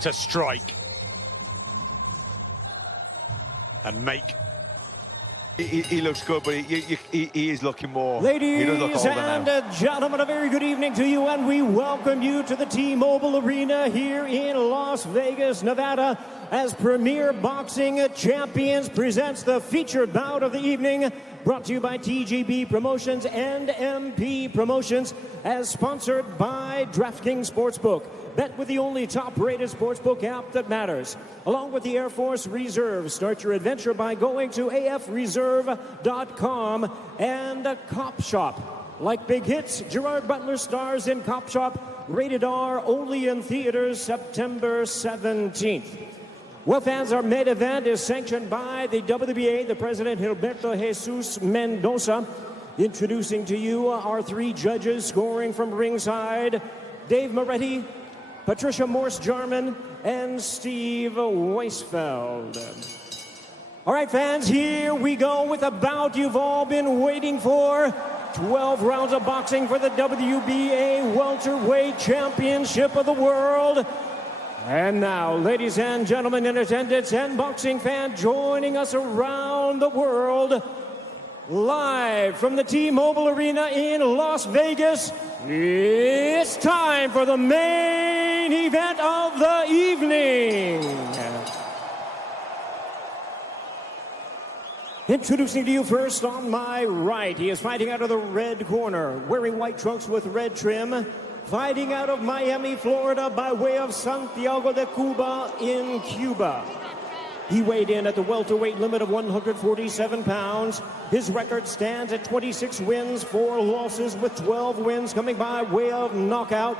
to strike and make. He looks good, but he is looking more. Ladies he does look older and gentlemen, a very good evening to you, and we welcome you to the T-Mobile Arena here in Las Vegas, Nevada, as Premier Boxing Champions presents the featured bout of the evening, brought to you by TGB Promotions and MP Promotions, as sponsored by DraftKings Sportsbook. Bet with the only top-rated sportsbook app that matters. Along with the Air Force Reserve, start your adventure by going to afreserve.com and Cop Shop. Like big hits, Gerard Butler stars in Cop Shop, rated R, only in theaters September 17th. Well, fans, our main event is sanctioned by the WBA, the President Gilberto Jesus Mendoza. Introducing to you our three judges scoring from ringside, Dave Moretti, Patricia Morse-Jarman, and Steve Weisfeld. All right, fans, here we go with a bout you've all been waiting for. 12 rounds of boxing for the WBA Welterweight Championship of the World. And now, ladies and gentlemen in attendance and boxing fans joining us around the world, live from the T-Mobile Arena in Las Vegas, it's time for the main event of the evening. Introducing to you first on my right, he is fighting out of the red corner, wearing white trunks with red trim, fighting out of Miami, Florida, by way of Santiago de Cuba in Cuba. He weighed in at the welterweight limit of 147 pounds. His record stands at 26 wins, 4 losses, with 12 wins coming by way of knockout.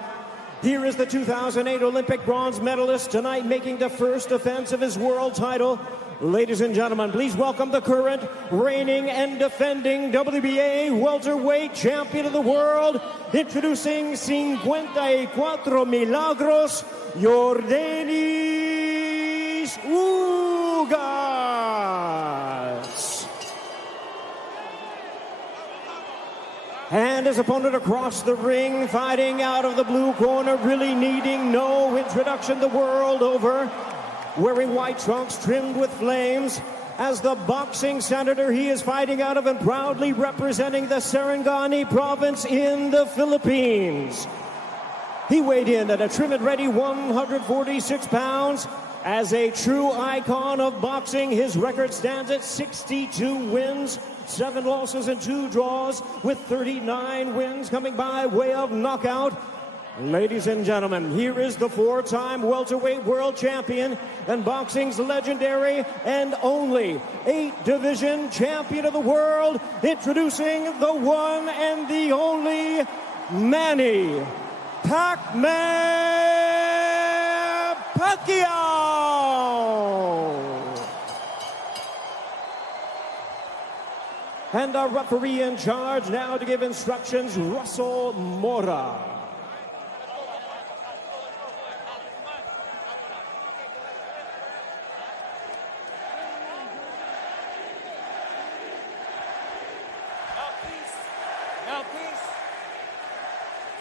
Here is the 2008 Olympic bronze medalist, tonight making the first defense of his world title. Ladies and gentlemen, please welcome the current, reigning and defending WBA welterweight champion of the world, introducing 54 Milagros, Yordenis Ugas. And his opponent across the ring, fighting out of the blue corner, really needing no introduction the world over, wearing white trunks trimmed with flames. As the boxing senator, he is fighting out of and proudly representing the Sarangani province in the Philippines. He weighed in at a trim and ready 146 pounds. As a true icon of boxing, his record stands at 62 wins, 7 losses and 2 draws, with 39 wins coming by way of knockout. Ladies and gentlemen, here is the 4-time welterweight world champion and boxing's legendary and only 8-division champion of the world, introducing the one and the only Manny Pacquiao. And our referee in charge now to give instructions, Russell Mora.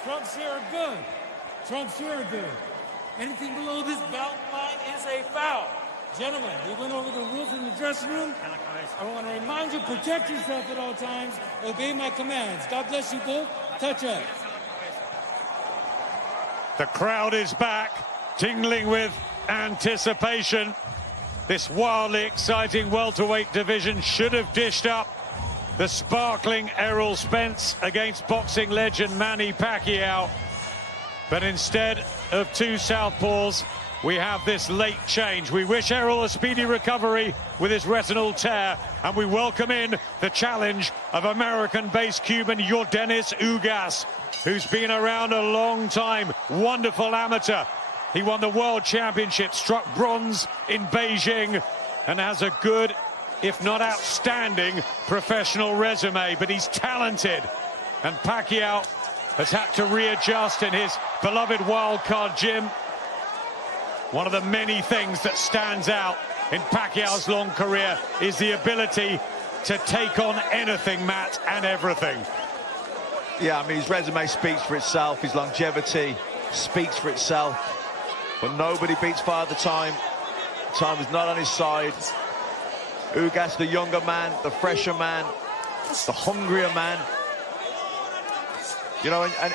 Trunks here are good. Trunks here are good. Anything below this belt line is a foul. Gentlemen, we went over the rules in the dressing room. I want to remind you, protect yourself at all times. Obey my commands. God bless you both. Touch up. The crowd is back, tingling with anticipation. This wildly exciting welterweight division should have dished up the sparkling Errol Spence against boxing legend Manny Pacquiao. But instead of two southpaws, we have this late change. We wish Errol a speedy recovery with his retinal tear, and we welcome in the challenge of American-based Cuban Yordenis Ugas, who's been around a long time. Wonderful amateur. He won the World Championship, struck bronze in Beijing, and has a good, if not outstanding, professional resume. But he's talented, and Pacquiao has had to readjust in his beloved wildcard gym. One of the many things that stands out in Pacquiao's long career is the ability to take on anything, Matt, and everything. Yeah, I mean, his resume speaks for itself. His longevity speaks for itself. But nobody beats Father Time. Time is not on his side. Ugas, the younger man, the fresher man, the hungrier man. You know, and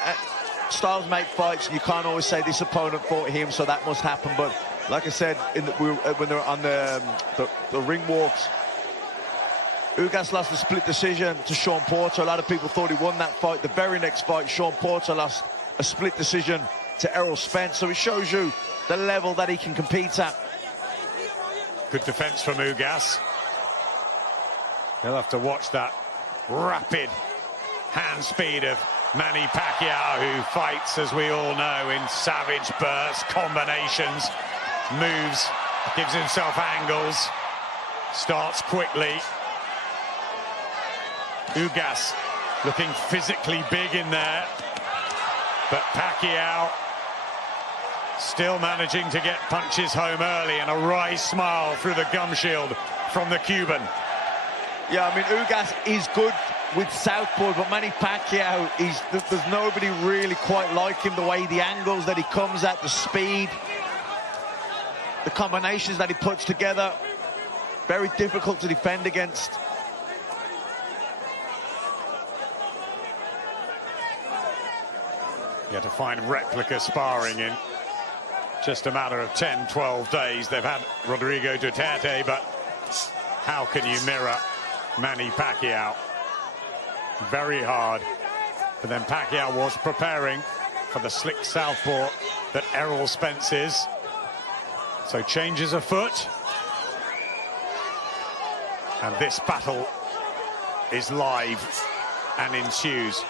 styles make fights. You can't always say this opponent fought him, so that must happen. But like I said, when they were on the ring walks, Ugas lost a split decision to Sean Porter. A lot of people thought he won that fight. The very next fight, Sean Porter lost a split decision to Errol Spence. So it shows you the level that he can compete at. Good defense from Ugas. He'll have to watch that rapid hand speed of Manny Pacquiao, who fights, as we all know, in savage bursts, combinations, moves, gives himself angles, starts quickly. Ugas looking physically big in there, but Pacquiao still managing to get punches home early, and a wry smile through the gum shield from the Cuban. Yeah, I mean, Ugas is good with southpaw, but Manny Pacquiao, there's nobody really quite like him. The way, the angles that he comes at, the speed, the combinations that he puts together, very difficult to defend against. Yeah, to find replica sparring in just a matter of 10, 12 days. They've had Rodrigo Duterte, but how can you mirror Manny Pacquiao? Very hard. But then Pacquiao was preparing for the slick southpaw that Errol Spence is. So changes afoot. And this battle is live and ensues.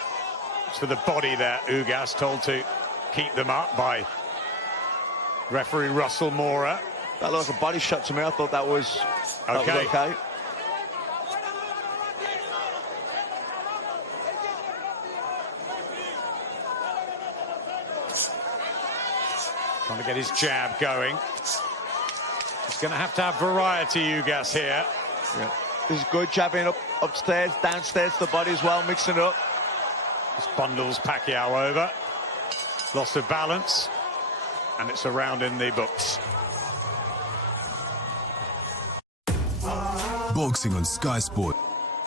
It's for the body there. Ugas told to keep them up by referee Russell Mora. That looked like a body shot to me. I thought that was okay. Trying to get his jab going. He's going to have variety, Ugas, here. Yeah. This is good, jabbing upstairs, downstairs to the body as well, mixing it up. This bundles Pacquiao over. Loss of balance. And it's a round in the books. Boxing on Sky Sport.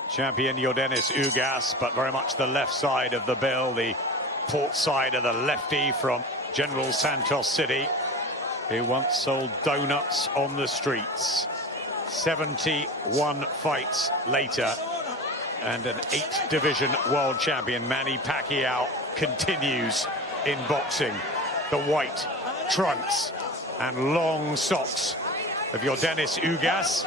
Champion Yordenis Ugas, but very much the left side of the bill, the port side of the lefty from General Santos City, who once sold donuts on the streets. 71 fights later, and an 8th division world champion, Manny Pacquiao, continues in boxing. The white trunks and long socks of Yordenis Ugas,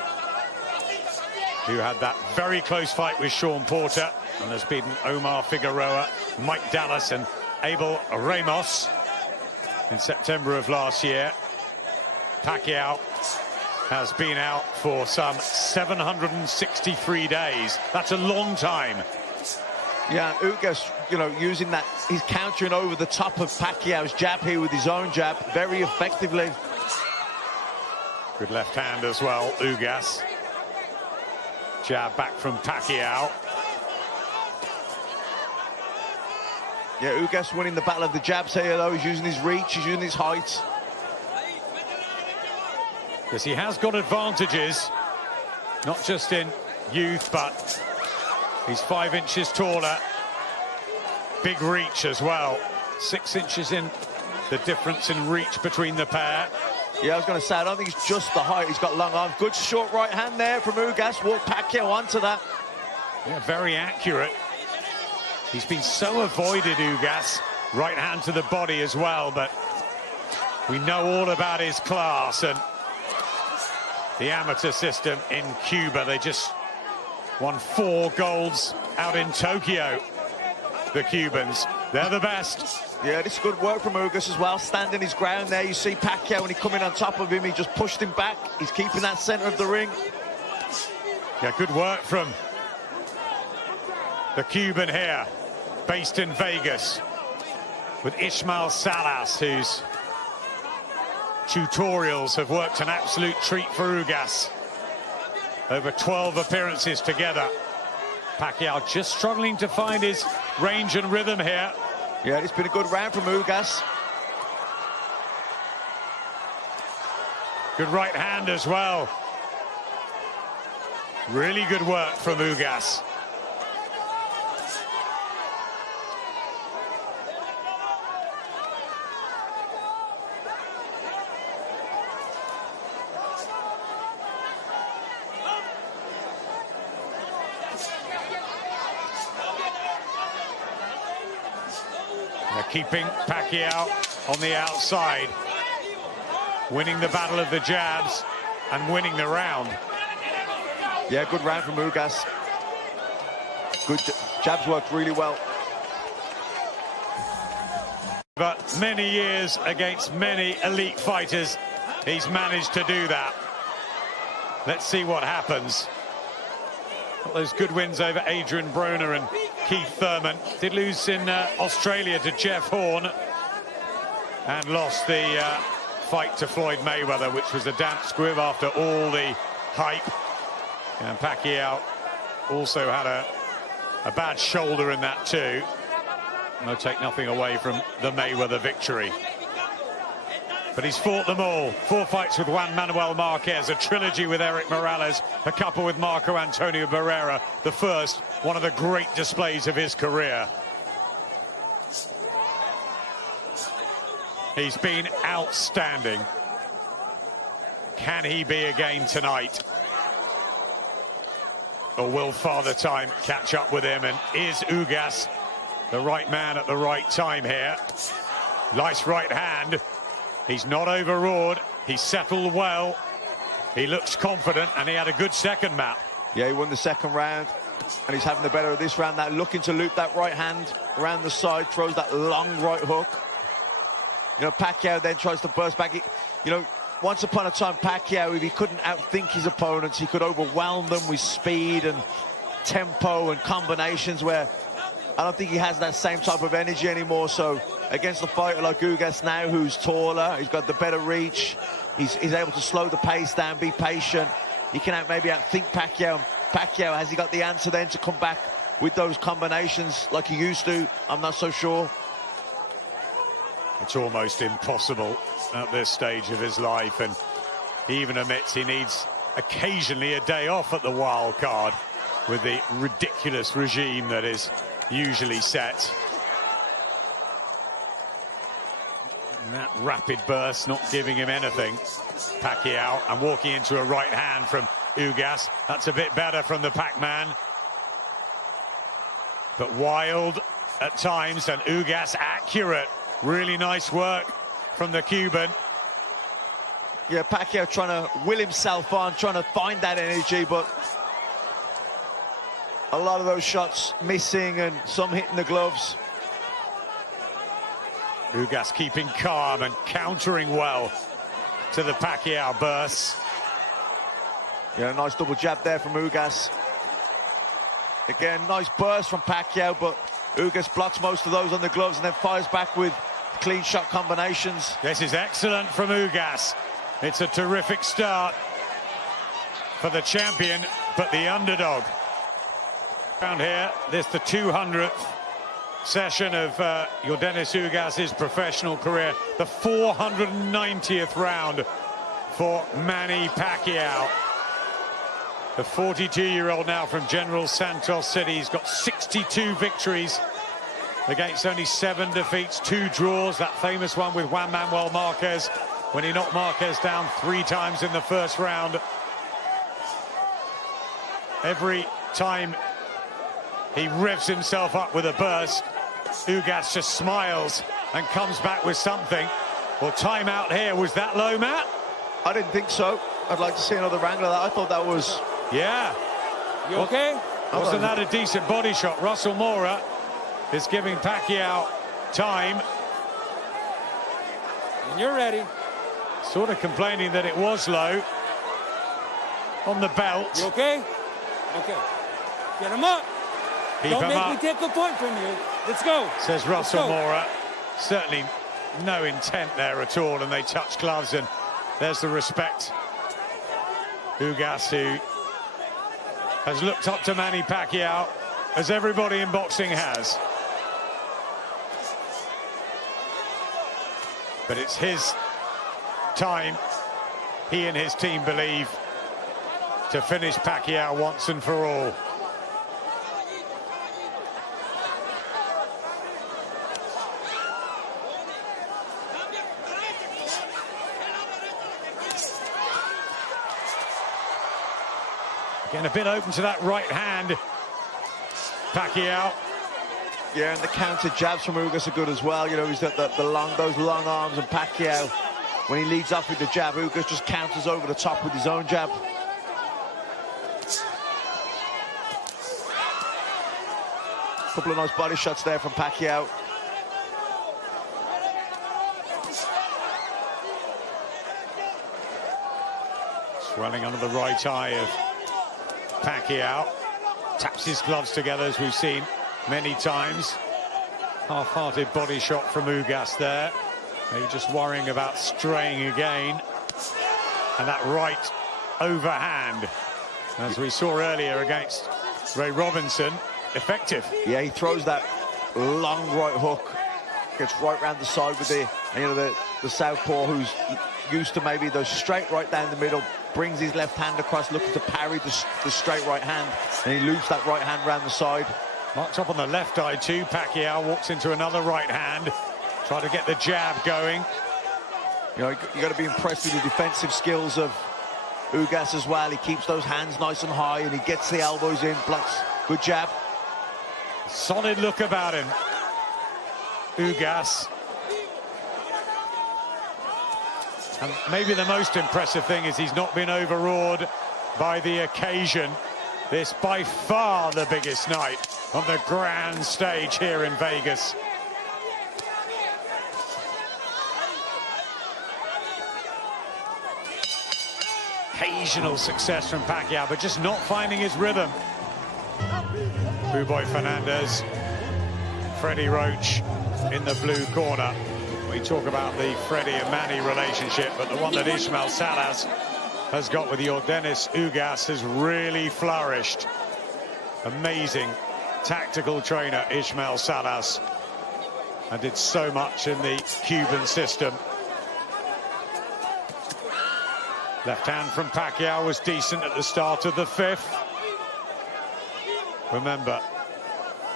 who had that very close fight with Sean Porter and has beaten Omar Figueroa, Mike Dallas and Abel Ramos in September of last year. Pacquiao has been out for some 763 days. That's a long time. Yeah, Ugas, you know, using that, he's countering over the top of Pacquiao's jab here with his own jab very effectively. Good left hand as well, Ugas. Jab back from Pacquiao. Yeah, Ugas winning the battle of the jabs here, though. He's using his reach, he's using his height. Yes, he has got advantages, not just in youth, but he's 5 inches taller. Big reach as well. 6 inches in the difference in reach between the pair. Yeah, I was going to say, I don't think it's just the height. He's got long arms. Good short right hand there from Ugas. Walked Pacquiao onto that. Yeah, very accurate. He's been so avoided, Ugas. Right hand to the body as well, but we know all about his class and the amateur system in Cuba. They just won 4 golds out in Tokyo, the Cubans. They're the best. Yeah, this is good work from Ugas as well, standing his ground there. You see Pacquiao, when he come in on top of him, he just pushed him back. He's keeping that center of the ring. Yeah, good work from the Cuban here, based in Vegas, with Ismael Salas, whose tutorials have worked an absolute treat for Ugas. Over 12 appearances together. Pacquiao just struggling to find his range and rhythm here. Yeah, it's been a good round from Ugas. Good right hand as well. Really good work from Ugas. They're keeping Pacquiao on the outside, winning the battle of the jabs and winning the round. Yeah, good round from Ugas. Good jabs worked really well. But many years against many elite fighters, he's managed to do that. Let's see what happens. Got those good wins over Adrian Broner and Keith Thurman. Did lose in Australia to Jeff Horn and lost the fight to Floyd Mayweather, which was a damp squib after all the hype. And Pacquiao also had a bad shoulder in that too. No, take nothing away from the Mayweather victory. But he's fought them all. 4 fights with Juan Manuel Marquez, a trilogy with Eric Morales, a couple with Marco Antonio Barrera, the first, one of the great displays of his career. He's been outstanding. Can he be again tonight? Or will Father Time catch up with him? And is Ugas the right man at the right time here? Nice right hand. He's not overawed. He's settled well. He looks confident, and he had a good second, Matt. Yeah, he won the second round, and he's having the better of this round. Now looking to loop that right hand around the side, throws that long right hook. You know, Pacquiao then tries to burst back. You know, once upon a time, Pacquiao, if he couldn't outthink his opponents, he could overwhelm them with speed and tempo and combinations, where I don't think he has that same type of energy anymore. So against a fighter like Ugas now, who's taller, he's got the better reach, he's able to slow the pace down, be patient. He can maybe outthink Pacquiao. Pacquiao, has he got the answer then to come back with those combinations like he used to? I'm not so sure. It's almost impossible at this stage of his life, and he even admits he needs occasionally a day off at the wild card with the ridiculous regime that is usually set. And that rapid burst not giving him anything. Pacquiao, and walking into a right hand from Ugas. That's a bit better from the Pac-Man. But wild at times, and Ugas accurate. Really nice work from the Cuban. Yeah, Pacquiao trying to will himself on, trying to find that energy, but a lot of those shots missing and some hitting the gloves. Ugas keeping calm and countering well to the Pacquiao bursts. Yeah, nice double jab there from Ugas. Again, nice burst from Pacquiao, but Ugas blocks most of those on the gloves and then fires back with clean shot combinations. This is excellent from Ugas. It's a terrific start for the champion, but the underdog. Around here, this the 200th session of Yordenis Ugas' professional career, the 490th round for Manny Pacquiao. The 42-year-old now from General Santos City. He's got 62 victories against only 7 defeats, 2 draws. That famous one with Juan Manuel Marquez when he knocked Marquez down 3 times in the first round. Every time he revs himself up with a burst, Ugas just smiles and comes back with something. Well, time out here. Was that low, Matt? I didn't think so. I'd like to see another angle of that. I thought that was... Yeah. You okay? Wasn't that a decent body shot? Russell Mora is giving Pacquiao time. And you're ready. Sort of complaining that it was low on the belt. You okay? Okay. Get him up. Don't make me take a point from you. Let's go. Says Russell Mora. Certainly no intent there at all, and they touch gloves, and there's the respect. Ugas, who has looked up to Manny Pacquiao, as everybody in boxing has. But it's his time he and his team believe, to finish Pacquiao once and for all. Getting a bit open to that right hand, Pacquiao. Yeah, and the counter jabs from Ugas are good as well. You know, he's got those long arms, and Pacquiao, when he leads up with the jab, Ugas just counters over the top with his own jab. A couple of nice body shots there from Pacquiao. Swelling under the right eye of Pacquiao. Taps his gloves together, as we've seen many times. Half-hearted body shot from Ugas there. Maybe just worrying about straying again. And that right overhand, as we saw earlier against Ray Robinson, effective. Yeah, he throws that long right hook, gets right round the side with it. And, you know, the southpaw, who's used to maybe the straight right down the middle, brings his left hand across, looking to parry the straight right hand, and he loops that right hand round the side. Marked up on the left eye too. Pacquiao walks into another right hand, try to get the jab going. You know, you got to be impressed with the defensive skills of Ugas as well. He keeps those hands nice and high, and he gets the elbows in, blocks. Good jab. Solid look about him, Ugas. And maybe the most impressive thing is he's not been overawed by the occasion. This by far the biggest night on the grand stage here in Vegas. Occasional success from Pacquiao, but just not finding his rhythm. Boy Fernandez, Freddie Roach in the blue corner. We talk about the Freddie and Manny relationship, but the one that Ismael Salas has got with Yordenis Ugas has really flourished. Amazing tactical trainer, Ismael Salas, and did so much in the Cuban system. Left hand from Pacquiao was decent at the start of the fifth. Remember,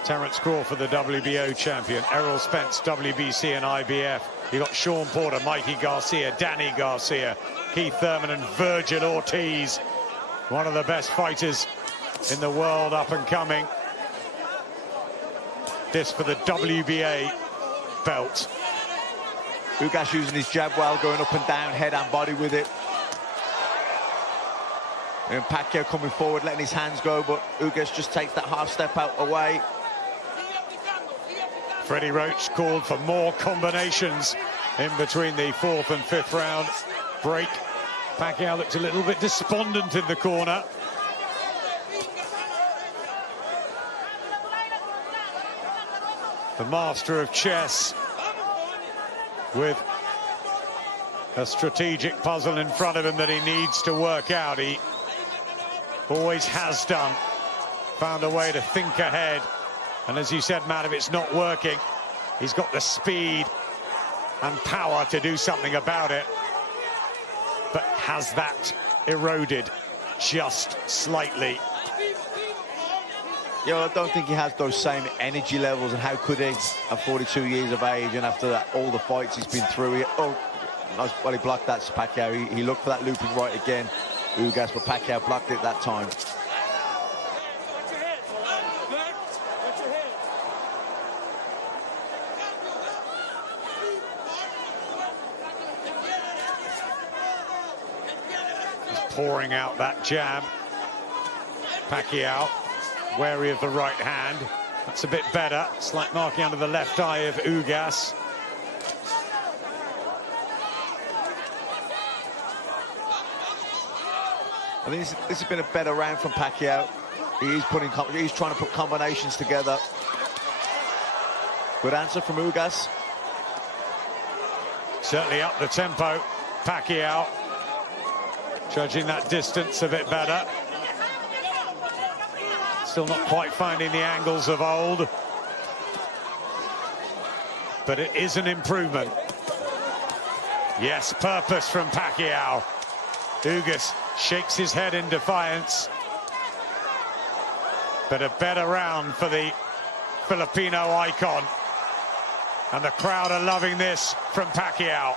Terence Crawford, the WBO champion, Errol Spence, WBC and IBF. You got Sean Porter, Mikey Garcia, Danny Garcia, Keith Thurman and Virgil Ortiz. One of the best fighters in the world up and coming. This for the WBA belt. Ugas using his jab well, going up and down, head and body with it. And Pacquiao coming forward, letting his hands go, but Ugas just takes that half step out away. Freddie Roach called for more combinations in between the fourth and fifth round break. Pacquiao looked a little bit despondent in the corner. The master of chess with a strategic puzzle in front of him that he needs to work out. He always has done. Found a way to think ahead. And as you said, Matt, if it's not working, he's got the speed and power to do something about it. But has that eroded just slightly? You know, I don't think he has those same energy levels, and how could he at 42 years of age and after that, all the fights he's been through? Well, he blocked that, Pacquiao. He looked for that looping right again, Ugas, but Pacquiao blocked it that time. Pouring out that jab. Pacquiao wary of the right hand. That's a bit better. Slight marking under the left eye of Ugas. I think this has been a better round from Pacquiao. He's trying to put combinations together. Good answer from Ugas. Certainly up the tempo, Pacquiao. Judging that distance a bit better. Still not quite finding the angles of old. But it is an improvement. Yes, purpose from Pacquiao. Ugas shakes his head in defiance. But a better round for the Filipino icon. And the crowd are loving this from Pacquiao.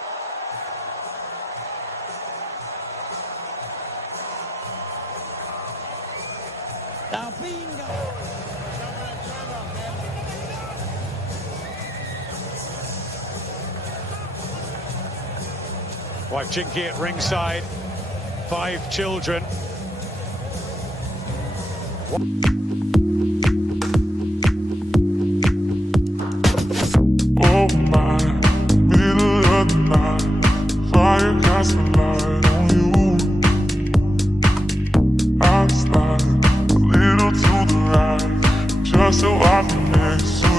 Wife Chinky at ringside, 5 children. Oh my, middle of the night, fire casts a light on you. I slide a little to the right, just so I can next to you.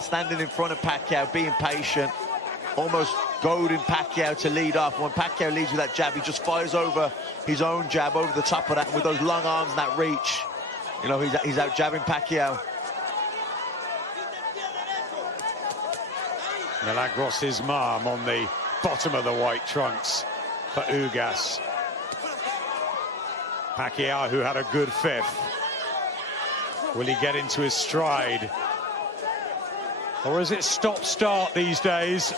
Standing in front of Pacquiao, being patient, almost goading Pacquiao to lead off. When Pacquiao leads with that jab, he just fires over his own jab, over the top of that, and with those long arms and that reach, you know, he's out jabbing Pacquiao. Milagros' mom on the bottom of the white trunks for Ugas. Pacquiao, who had a good 5th. Will he get into his stride? Or is it stop-start these days?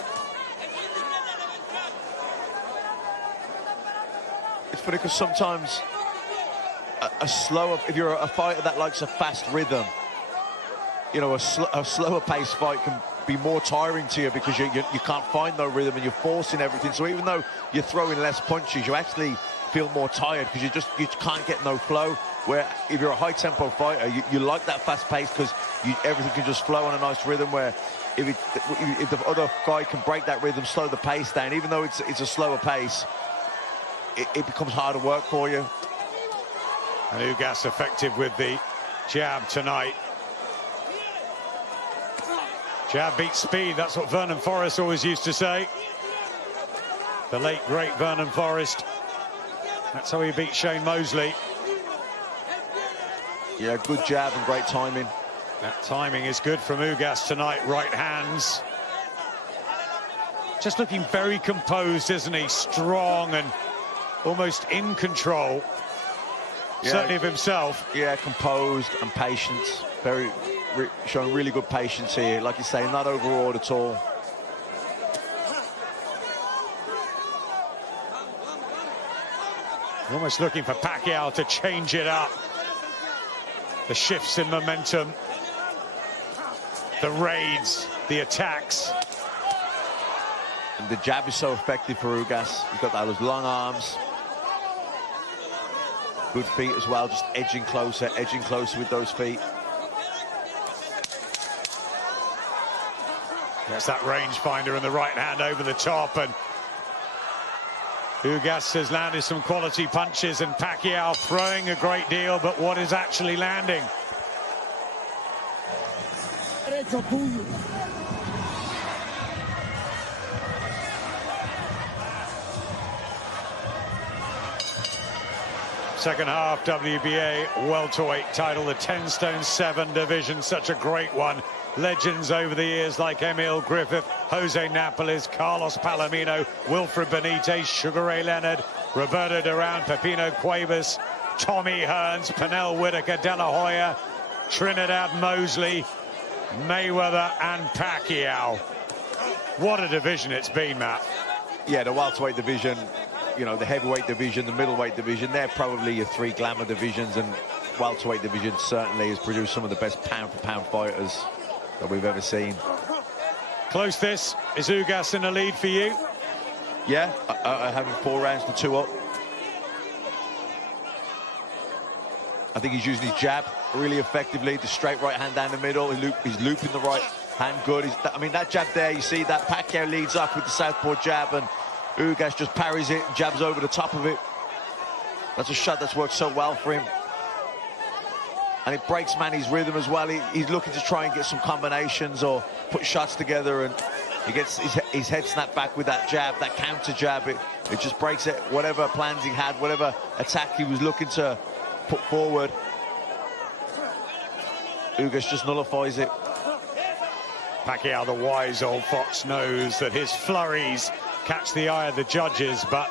It's funny because sometimes a slower, if you're a fighter that likes a fast rhythm, you know, a slower paced fight can be more tiring to you because you can't find no rhythm and you're forcing everything. So even though you're throwing less punches, you actually feel more tired because you can't get no flow. Where if you're a high-tempo fighter, you like that fast pace because everything can just flow on a nice rhythm. Where if the other guy can break that rhythm, slow the pace down, even though it's a slower pace, it becomes harder work for you. And Ugas effective with the jab tonight. Jab beats speed, that's what Vernon Forrest always used to say. The late, great Vernon Forrest. That's how he beat Shane Mosley. Yeah, good jab and great timing. That timing is good from Ugas tonight, right hands. Just looking very composed, isn't he? Strong and almost in control, certainly of himself. Yeah, composed and patience. Showing really good patience here. Like you say, not overawed at all. Almost looking for Pacquiao to change it up. The shifts in momentum, the raids, the attacks. And the jab is so effective for Ugas. He's got those long arms. Good feet as well, just edging closer with those feet. There's that rangefinder in the right hand over the top, and Ugas has landed some quality punches, and Pacquiao throwing a great deal, but what is actually landing? Second half WBA welterweight title, the 10 stone 7 division, such a great one. Legends over the years like Emil Griffith, Jose Napoles, Carlos Palomino, Wilfred Benitez, Sugar Ray Leonard, Roberto Duran, Pepino Cuevas, Tommy Hearns, Pernell Whitaker, De La Hoya, Trinidad Mosley, Mayweather and Pacquiao. What a division it's been, Matt. Yeah, the welterweight division, you know, the heavyweight division, the middleweight division, they're probably your 3 glamour divisions, and welterweight division certainly has produced some of the best pound-for-pound fighters that we've ever seen. Close this. Is Ugas in the lead for you? Yeah, having 4 rounds to 2 up. I think he's using his jab really effectively. The straight right hand down the middle. He's looping the right hand good. I mean, that jab there, you see that Pacquiao leads up with the southpaw jab, and Ugas just parries it, jabs over the top of it. That's a shot that's worked so well for him. And it breaks Manny's rhythm as well. He's looking to try and get some combinations or put shots together, and he gets his head snapped back with that jab, that counter jab. It just breaks it, whatever plans he had, whatever attack he was looking to put forward. Ugas just nullifies it. Pacquiao, the wise old fox, knows that his flurries catch the eye of the judges, but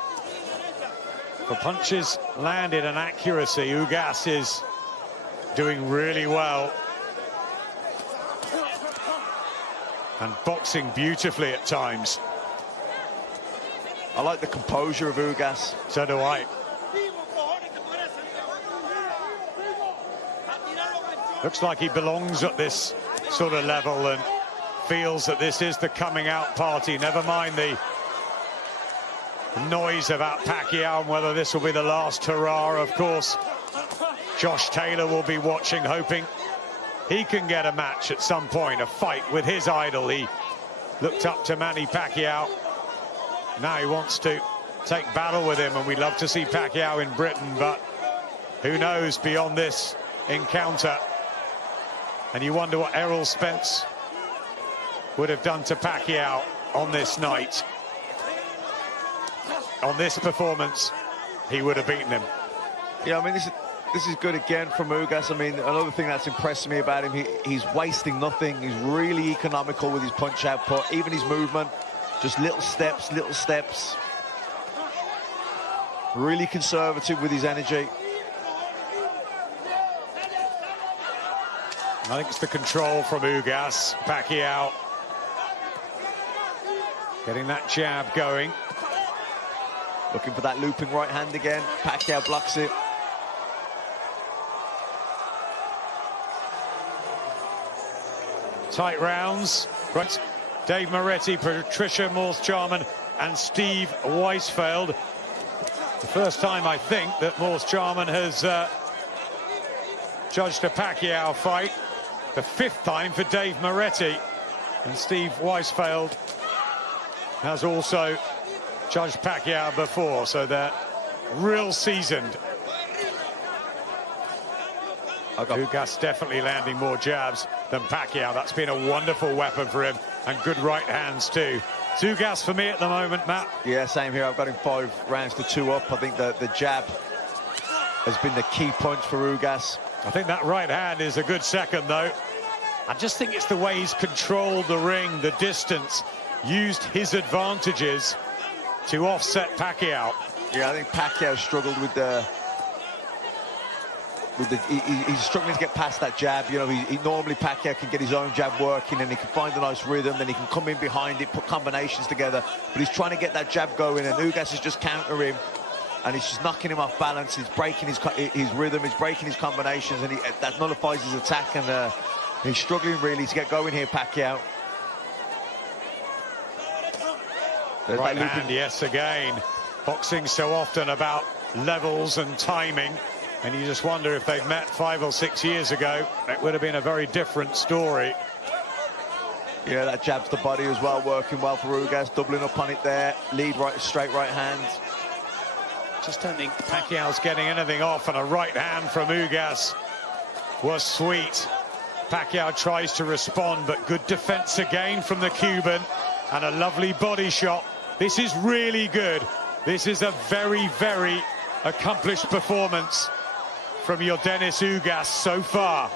for punches landed and accuracy, Ugas is doing really well. And boxing beautifully at times. I like the composure of Ugas. So do I. Looks like he belongs at this sort of level and feels that this is the coming out party. Never mind the noise about Pacquiao and whether this will be the last hurrah. Of course, Josh Taylor will be watching, hoping he can get a match at some point, a fight with his idol. He looked up to Manny Pacquiao. Now he wants to take battle with him, and we love to see Pacquiao in Britain, but who knows beyond this encounter. And you wonder what Errol Spence would have done to Pacquiao on this night. On this performance, he would have beaten him. Yeah, I mean, this is good again from Ugas. I mean, another thing that's impressed me about him, he's wasting nothing. He's really economical with his punch output, even his movement. Just little steps, little steps. Really conservative with his energy. I think it's the control from Ugas. Pacquiao getting that jab going. Looking for that looping right hand again. Pacquiao blocks it. Tight rounds. Right. Dave Moretti, Patricia Morse-Charman and Steve Weisfeld. The first time, I think, that Morse-Charman has judged a Pacquiao fight. The fifth time for Dave Moretti. And Steve Weisfeld has also judged Pacquiao before, so they're real seasoned. Ugas definitely landing more jabs than Pacquiao. That's been a wonderful weapon for him, and good right hands too. It's Ugas for me at the moment, Matt. Yeah, same here. I've got him 5 rounds to 2 up. I think the jab has been the key punch for Ugas. I think that right hand is a good second, though. I just think it's the way he's controlled the ring, the distance, used his advantages to offset Pacquiao. Yeah, I think Pacquiao struggled with the... he's struggling to get past that jab. You know, normally Pacquiao can get his own jab working and he can find a nice rhythm, then he can come in behind it, put combinations together. But he's trying to get that jab going, and Ugas is just countering him, and he's just knocking him off balance. He's breaking his rhythm, he's breaking his combinations, and that nullifies his attack. And he's struggling really to get going here, Pacquiao. Right hand, yes, again. Boxing so often about levels and timing. And you just wonder if they'd met 5 or 6 years ago, it would have been a very different story. Yeah, that jabs the body as well, working well for Ugas, doubling up on it there. Lead right, straight right hand. Just don't think Pacquiao's getting anything off, and a right hand from Ugas was sweet. Pacquiao tries to respond, but good defense again from the Cuban, and a lovely body shot. This is really good. This is a very, very accomplished performance from Yordenis Ugas so far.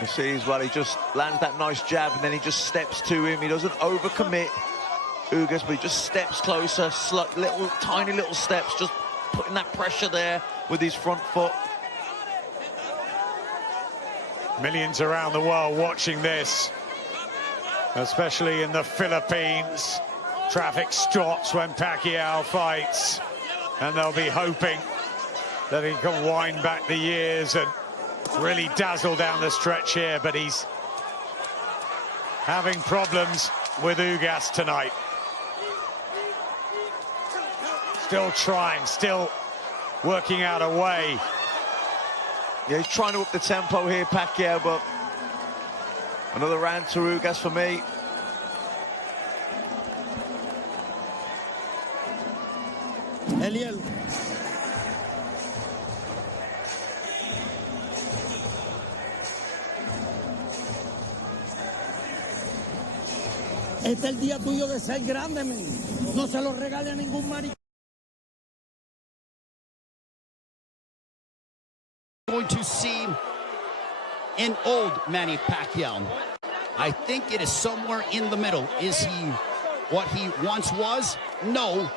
You see as well, he just lands that nice jab and then he just steps to him. He doesn't overcommit, Ugas, but he just steps closer, tiny little steps, just putting that pressure there with his front foot. Millions around the world watching this, especially in the Philippines. Traffic stops when Pacquiao fights, and they'll be hoping that he can wind back the years and really dazzle down the stretch here, but he's having problems with Ugas tonight. Still trying, still working out a way. Yeah, he's trying to up the tempo here, Pacquiao, but another round to Ugas for me. Eliel. Este es el día tuyo de ser grande, men. No se lo regale a ningún maricón. Going to see an old Manny Pacquiao. I think it is somewhere in the middle. Is he what he once was? No,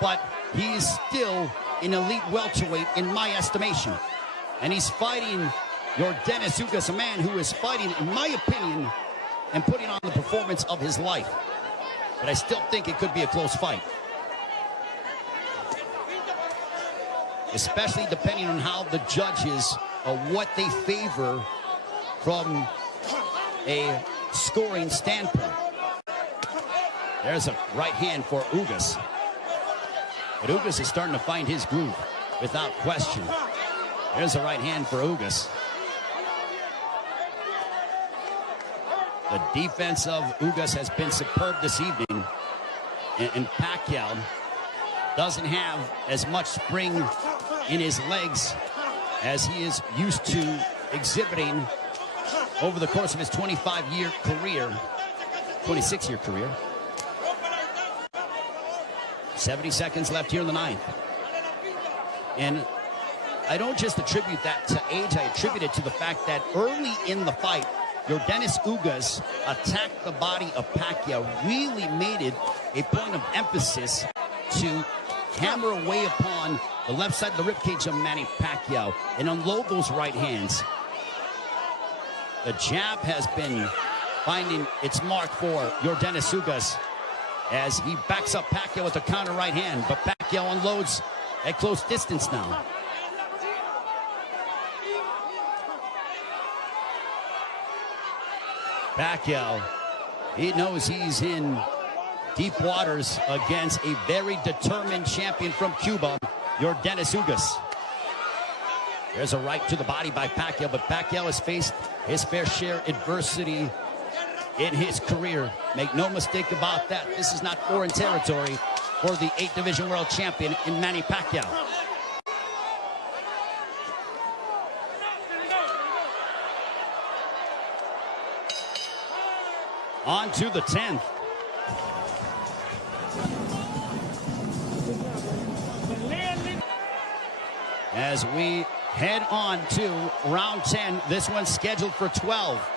but he is still an elite welterweight in my estimation. And he's fighting Yordenis Ugas, a man who is fighting, in my opinion, and putting on the performance of his life. But I still think it could be a close fight. Especially depending on how the judges, what they favor from a scoring standpoint. There's a right hand for Ugas. But Ugas is starting to find his groove, without question. There's a right hand for Ugas. The defense of Ugas has been superb this evening. And Pacquiao doesn't have as much spring in his legs as he is used to exhibiting over the course of his 25-year career, 26-year career. 70 seconds left here in the ninth. And I don't just attribute that to age, I attribute it to the fact that early in the fight, Yordenis Ugas attacked the body of Pacquiao, really made it a point of emphasis to hammer away upon the left side of the ribcage of Manny Pacquiao and unload those right hands. The jab has been finding its mark for Yordenis Ugas as he backs up Pacquiao with a counter right hand, but Pacquiao unloads at close distance now. Pacquiao, he knows he's in deep waters against a very determined champion from Cuba, Yordenis Ugas. There's a right to the body by Pacquiao, but Pacquiao has faced his fair share adversity in his career. Make no mistake about that. This is not foreign territory for the 8th Division World Champion in Manny Pacquiao. On to the 10th. As we head on to round 10, this one's scheduled for 12.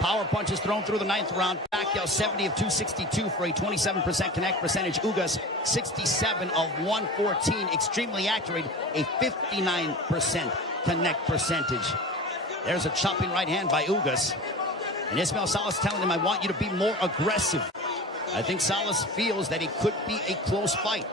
Power punches thrown through the 9th round. Pacquiao 70 of 262 for a 27% connect percentage. Ugas 67 of 114. Extremely accurate, a 59% connect percentage. There's a chopping right hand by Ugas. And Ismael Salas telling him, I want you to be more aggressive. I think Salas feels that it could be a close fight.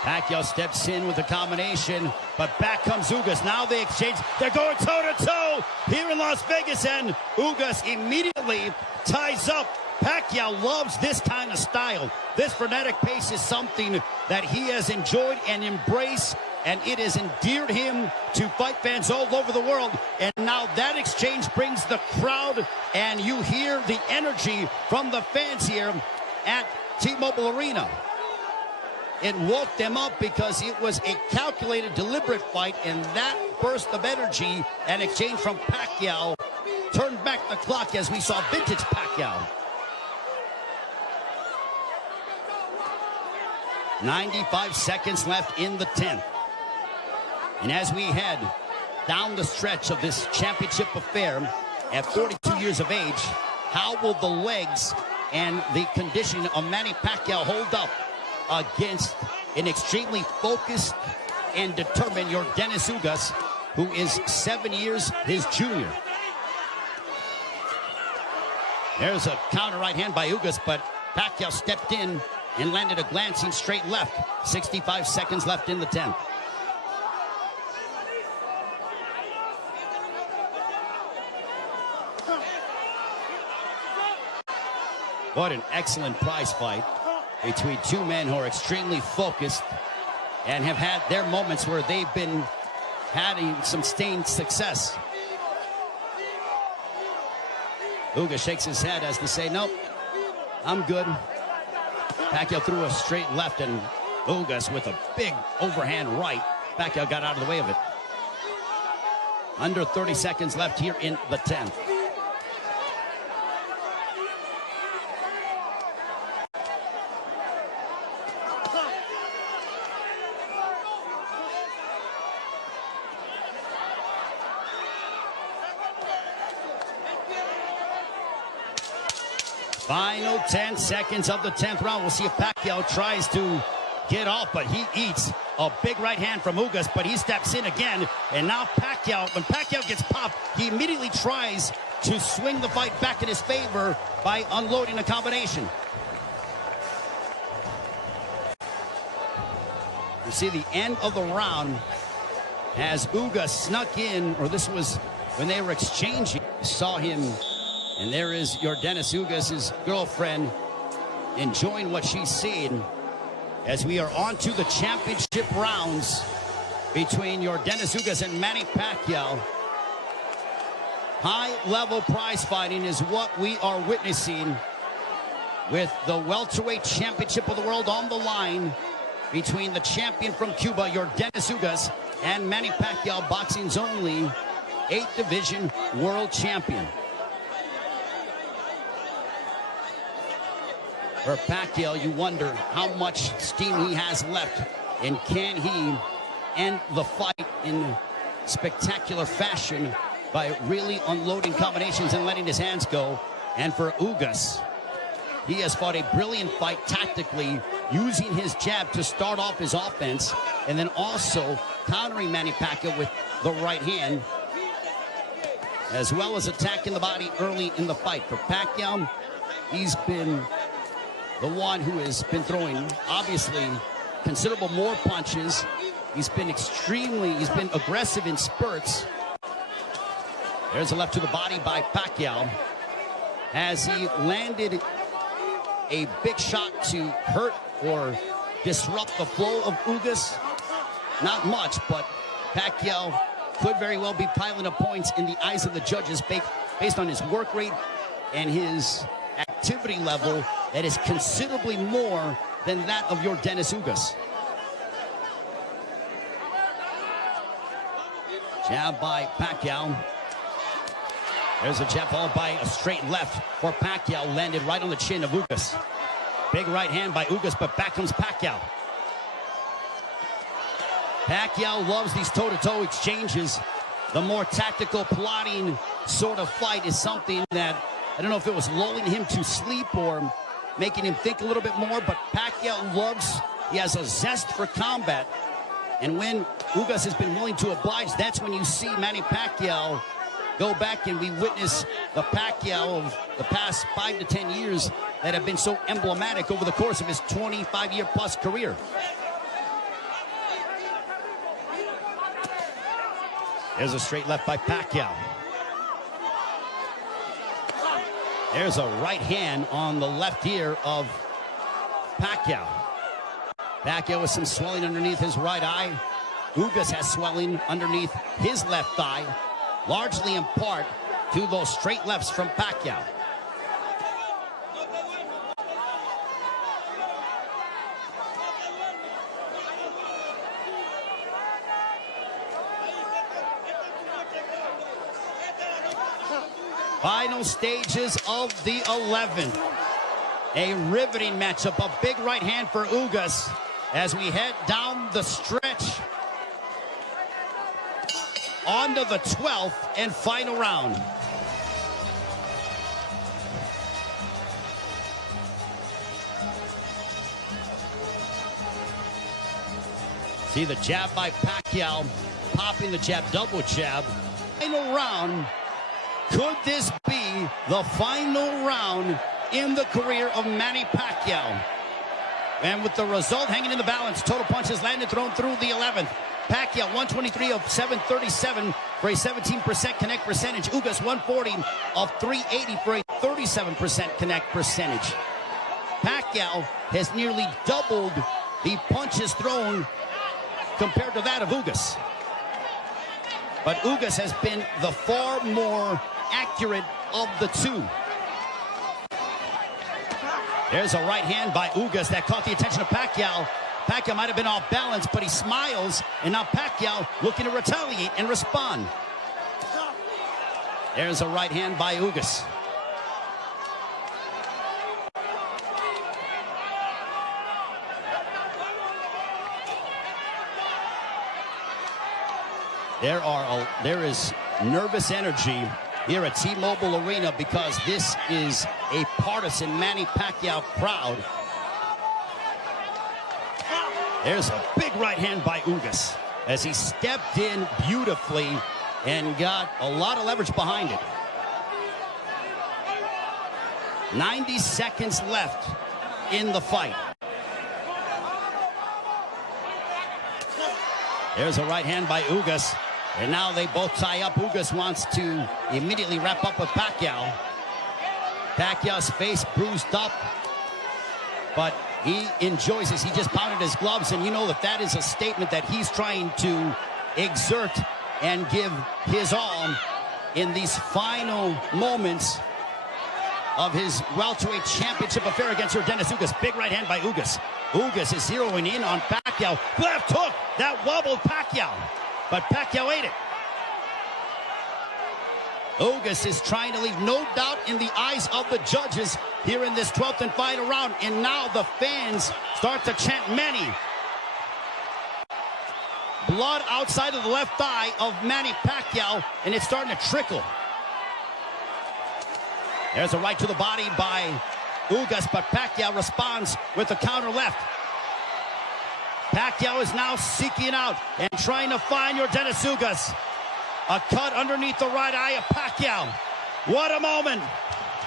Pacquiao steps in with a combination, but back comes Ugas. Now they exchange. They're going toe-to-toe here in Las Vegas, and Ugas immediately ties up. Pacquiao loves this kind of style. This frenetic pace is something that he has enjoyed and embraced, and it has endeared him to fight fans all over the world. And now that exchange brings the crowd, and you hear the energy from the fans here at T-Mobile Arena. It woke them up because it was a calculated, deliberate fight, and that burst of energy and exchange from Pacquiao turned back the clock as we saw vintage Pacquiao. 95 seconds left in the 10th. And as we head down the stretch of this championship affair at 42 years of age, how will the legs and the conditioning of Manny Pacquiao hold up against an extremely focused and determined Yordenis Ugas, who is 7 years his junior? There's a counter right hand by Ugas, but Pacquiao stepped in and landed a glancing straight left. 65 seconds left in the 10th. What an excellent prize fight between two men who are extremely focused and have had their moments where they've been having some sustained success. Ugas shakes his head as to say, nope, I'm good. Pacquiao threw a straight left, and Ugas with a big overhand right. Pacquiao got out of the way of it. Under 30 seconds left here in the 10th. Final 10 seconds of the 10th round. We'll see if Pacquiao tries to get off, but he eats a big right hand from Ugas, but he steps in again. And now Pacquiao, when Pacquiao gets popped, he immediately tries to swing the fight back in his favor by unloading a combination. You see the end of the round as Ugas snuck in, or this was when they were exchanging. You saw him. And there is Yordenis Ugas' girlfriend enjoying what she's seen as we are on to the championship rounds between Yordenis Ugas and Manny Pacquiao. High-level prize fighting is what we are witnessing with the welterweight championship of the world on the line between the champion from Cuba, Yordenis Ugas, and Manny Pacquiao, boxing's only 8th division world champion. For Pacquiao, you wonder how much steam he has left, and can he end the fight in spectacular fashion by really unloading combinations and letting his hands go. And for Ugas, he has fought a brilliant fight tactically, using his jab to start off his offense, and then also countering Manny Pacquiao with the right hand, as well as attacking the body early in the fight. For Pacquiao, he's been the one who has been throwing, obviously, considerable more punches. He's been aggressive in spurts. There's a left to the body by Pacquiao. Has he landed a big shot to hurt or disrupt the flow of Ugas? Not much, but Pacquiao could very well be piling up points in the eyes of the judges based on his work rate and his activity level that is considerably more than that of Yordenis Ugas. Jab by Pacquiao. There's a jab followed by a straight left for Pacquiao, landed right on the chin of Ugas. Big right hand by Ugas, but back comes Pacquiao. Pacquiao loves these toe-to-toe exchanges. The more tactical, plotting sort of fight is something that, I don't know if it was lulling him to sleep or making him think a little bit more, but Pacquiao loves, he has a zest for combat. And when Ugas has been willing to oblige, that's when you see Manny Pacquiao go back, and we witness the Pacquiao of the past 5 to 10 years that have been so emblematic over the course of his 25-year-plus career. There's a straight left by Pacquiao. There's a right hand on the left ear of Pacquiao. Pacquiao with some swelling underneath his right eye. Ugas has swelling underneath his left thigh, largely in part to those straight lefts from Pacquiao. Final stages of the 11th. A riveting matchup, a big right hand for Ugas as we head down the stretch onto the 12th and final round. See the jab by Pacquiao, popping the jab, double jab. Final round. Could this be the final round in the career of Manny Pacquiao? And with the result hanging in the balance, total punches landed thrown through the 11th. Pacquiao 123 of 737 for a 17% connect percentage. Ugas 140 of 380 for a 37% connect percentage. Pacquiao has nearly doubled the punches thrown compared to that of Ugas. But Ugas has been the far more accurate of the two. There's a right hand by Ugas that caught the attention of Pacquiao. Pacquiao might have been off balance, but he smiles, and now Pacquiao looking to retaliate and respond. There's a right hand by Ugas. There is nervous energy here at T-Mobile Arena because this is a partisan Manny Pacquiao crowd. There's a big right hand by Ugas as he stepped in beautifully and got a lot of leverage behind it. 90 seconds left in the fight. There's a right hand by Ugas. And now they both tie up. Ugas wants to immediately wrap up with Pacquiao. Pacquiao's face bruised up, but he enjoys this. He just pounded his gloves, and you know that is a statement that he's trying to exert and give his all in these final moments of his welterweight championship affair against Yordenis Ugas. Big right hand by Ugas. Ugas is zeroing in on Pacquiao. Left hook that wobbled Pacquiao, but Pacquiao ate it. Ugas is trying to leave no doubt in the eyes of the judges here in this 12th and final round. And now the fans start to chant Manny. Blood outside of the left thigh of Manny Pacquiao, and it's starting to trickle. There's a right to the body by Ugas, but Pacquiao responds with a counter left. Pacquiao is now seeking out and trying to find Yordenis Ugas. A cut underneath the right eye of Pacquiao. What a moment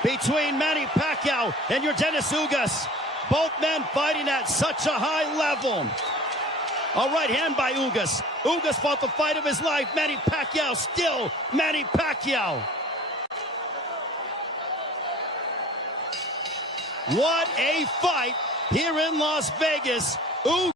between Manny Pacquiao and Yordenis Ugas. Both men fighting at such a high level. A right hand by Ugas. Ugas fought the fight of his life. Manny Pacquiao still Manny Pacquiao. What a fight here in Las Vegas. Ugas